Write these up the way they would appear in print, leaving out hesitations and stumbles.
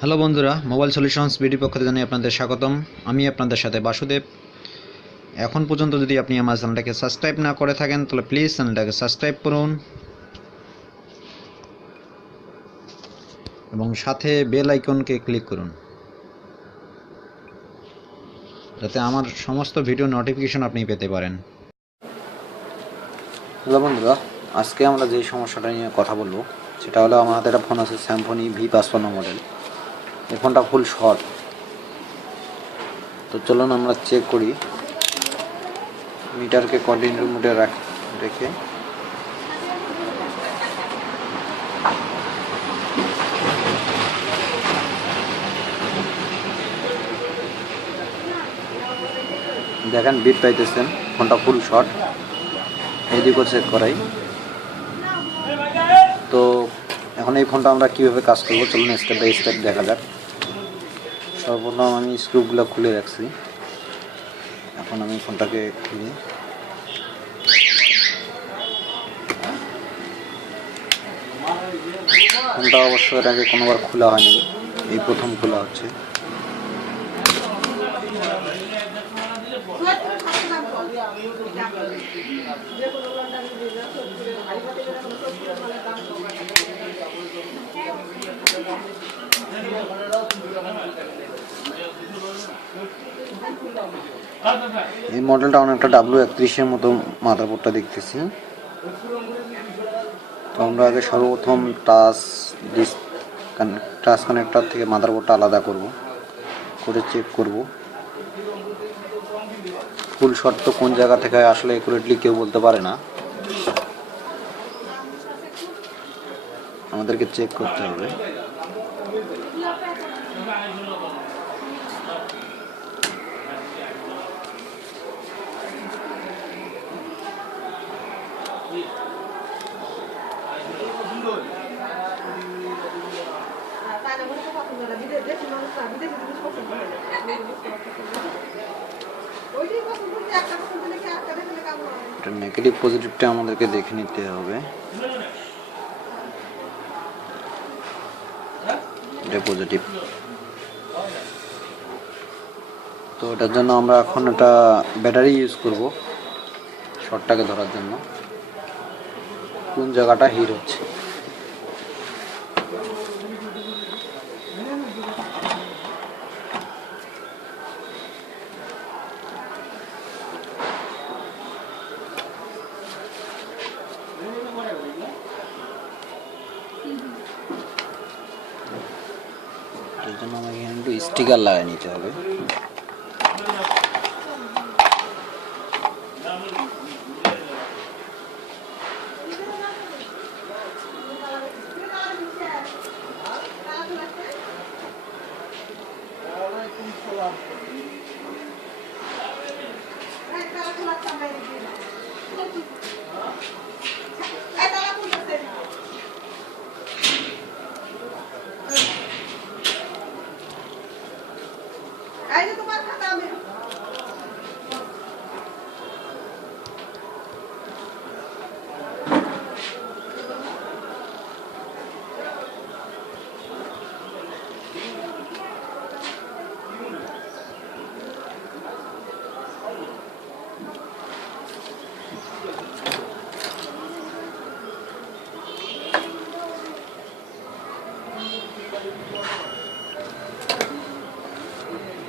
Hello বন্ধুরা, mobile solutions BD পক্ষ থেকে জানাই আপনাদের স্বাগতম। আমি আপনাদের সাথে বাসুদেব। এখন পর্যন্ত যদি আপনি আমার চ্যানেলটাকে সাবস্ক্রাইব না করে থাকেন তাহলে প্লিজ চ্যানেলটাকে সাবস্ক্রাইব করুন এবং সাথে বেল আইকনকে ক্লিক করুন যাতে আমার সমস্ত ভিডিও নোটিফিকেশন আপনি পেতে পারেন। হ্যালো বন্ধুরা, আজকে আমরা যে সমস্যাটা নিয়ে কথা বলবো সেটা হলো আমার হাতে একটা ফোন আছে, স্যামফোনি V55 মডেল। এই ফোনটা ফুল শর্ট। তো চলুন আমরা চেক করি। মিটারকে কন্টিনিউ মোডে রেখে দেখেন বিট পাইতেছেন, ফোনটা ফুল শর্ট। এইদিকেও চেক করাই। তো এখন এই ফোনটা আমরা কীভাবে কাজ করবো চলুন স্টেপ বাই স্টেপ দেখা যাক। সর্বপ্রথম আমি স্ক্রুগুলো খুলে রাখছি। এখন আমি ফোনটাকে খুলি। ফোনটা অবশ্য এর আগে কোনোবার খোলা হয়নি, এই প্রথম খোলা হচ্ছে। এই মডেলটা অনেকটা W31 মতো মাদারবোর্ডটা দেখতেছি। তো আমরা আগে সর্বপ্রথম টাচ কানেক্টর থেকে মাদারবোর্ডটা আলাদা করে চেক করব। ফুল শর্ট তো কোন জায়গা থেকে আসলে অ্যাকুরেটলি কেউ বলতে পারে না, আমাদেরকে চেক করতে হবে। নেগেটিভ পজিটিভটা আমাদেরকে দেখে নিতে হবে। এটা পজিটিভ। তো এটার জন্য আমরা এখন একটা ব্যাটারি ইউজ করব শর্টটাকে ধরার জন্য, কোন জায়গাটা হিট হচ্ছে। এর জন্য আমাকে এখানে একটু স্টিকার লাগিয়ে নিতে হবে।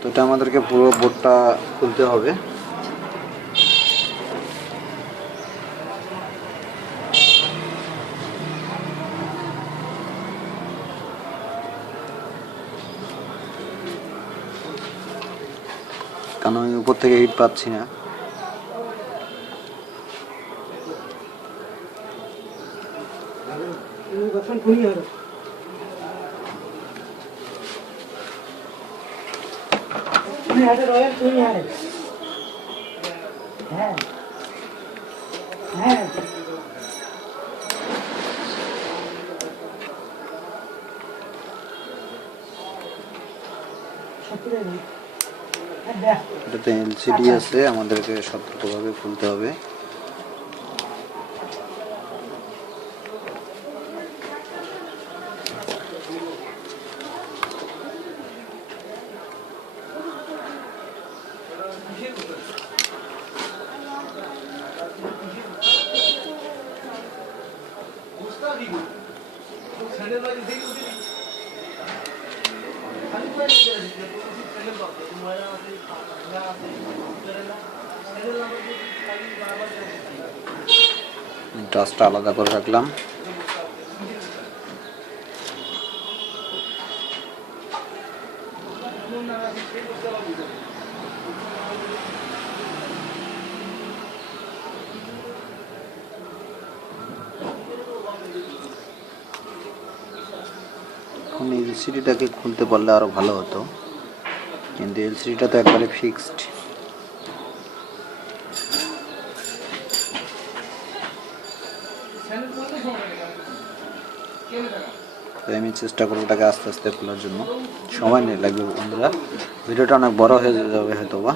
তো এটা আমাদেরকে পুরো বোর্ডটা খুলতে হবে। কারণ আমি উপর থেকে হিট পাচ্ছি না। এটাতে এলসিডি আছে, আমাদেরকে সতর্কভাবে খুলতে হবে। ডাস্টটা আলাদা করে রাখলাম। এখন এলসিডিটাকে খুলতে পারলে আরো ভালো হতো, কিন্তু এলসিডিটা তো একবারে ফিক্সড। তো আমি চেষ্টা করবো এটাকে আস্তে আস্তে খোলার জন্য, সময় নেই লাগবে বন্ধুরা, ভিডিওটা অনেক বড় হয়ে যাবে হয়তো বা।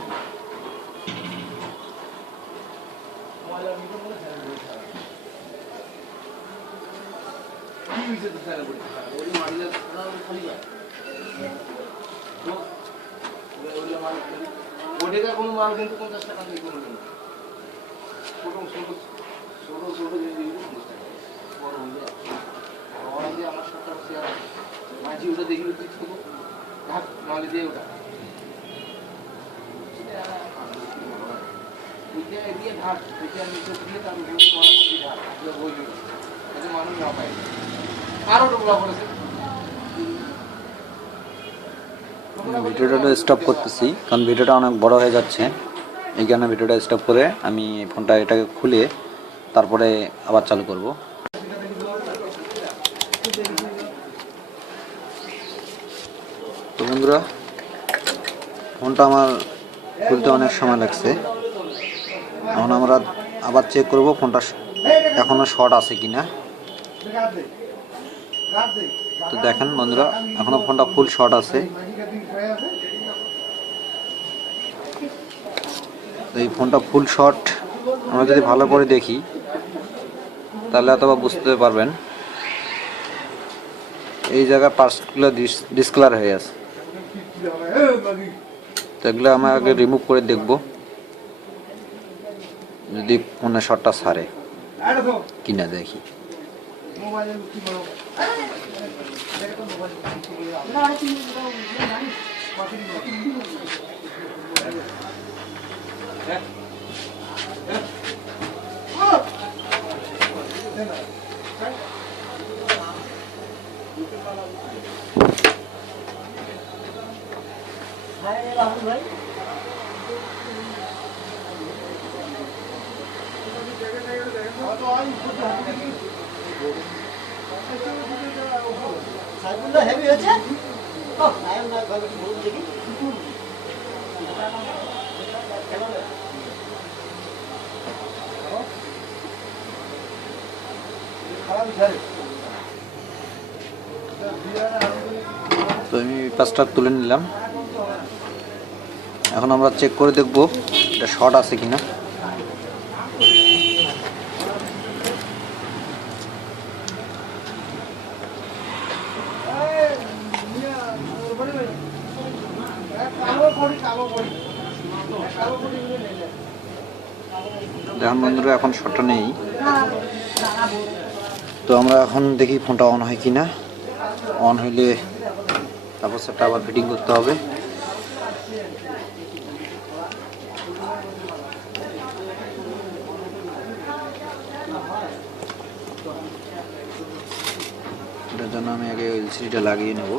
ভিডিওটা স্টপ করতেছি, কারণ ভিডিওটা অনেক বড় হয়ে যাচ্ছে। এই কারণে ভিডিওটা স্টপ করে আমি ফোনটা এটাকে খুলে তারপরে আবার চালু করব। তো বন্ধুরা, ফোনটা আমার খুলতে অনেক সময় লাগছে। এখন আমরা আবার চেক করব ফোনটা এখনো শর্ট আছে কিনা। তো দেখেন বন্ধুরা, এখনো ফোনটা ফুল শর্ট আছে। এই ফোনটা ফুল শর্ট আমরা যদি ভালো করে দেখি তাহলে অথবা বুঝতে পারবেন এই জায়গায় পার্টসগুলো ডিসকালার হয়ে আছে। তো এগুলো আমরা আগে রিমুভ করে দেখব, যদি ফোনের শর্টটা ছাড়ে কিনা দেখি। হেভি হয়েছে তো আমি পাঁচটা তুলে নিলাম। এখন আমরা চেক করে দেখব এটা শর্ট আছে কিনা। দেখুন বন্ধুরা, এখন শর্টটা নেই। তো আমরা এখন দেখি ফোনটা অন হয় কিনা। অন হইলে তারপর সেটা আবার ফিটিং করতে হবে। এটার জন্য আমি আগে এলসিডিটা লাগিয়ে নেব।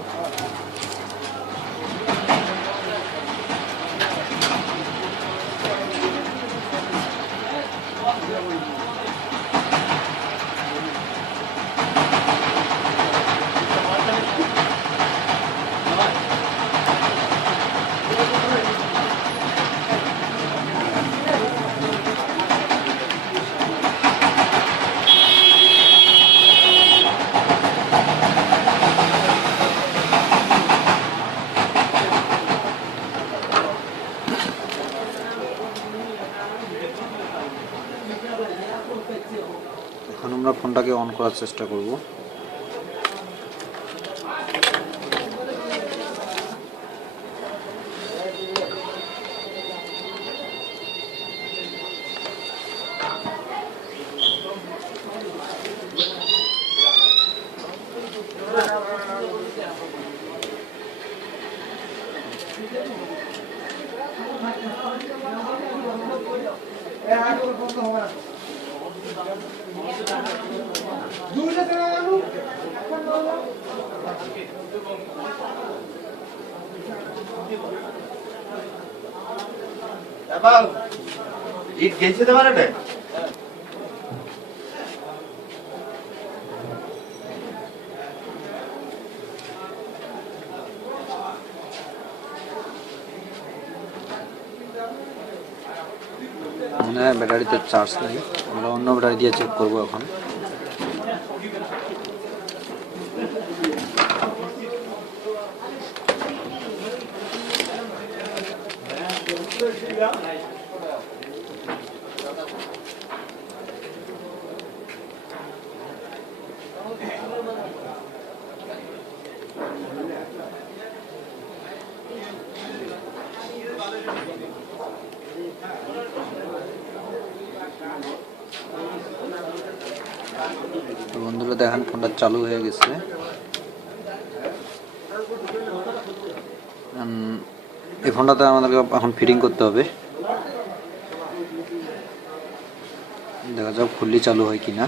এখন আমরা ফোনটাকে অন করার চেষ্টা করব। ইট গেছে তোমার এটা মনে হয় ব্যাটারিতে চার্জ নেই, আমরা অন্য ব্যাটারি দিয়ে চেক করবো এখন। বন্ধুরা দেখেন ফোনটা চালু হয়ে গেছে। এই ফোনটাতে আমাদেরকে এখন ফিটিং করতে হবে, দেখা যাক ফুললি চালু হয় কিনা।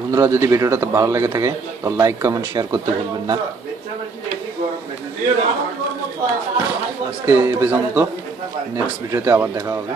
বন্ধুরা যদি ভিডিওটা ভালো লেগে থাকে তো লাইক কমেন্ট শেয়ার করতে ভুলবেন না। আজকে এ পর্যন্ত, নেক্সট ভিডিওতে আবার দেখা হবে।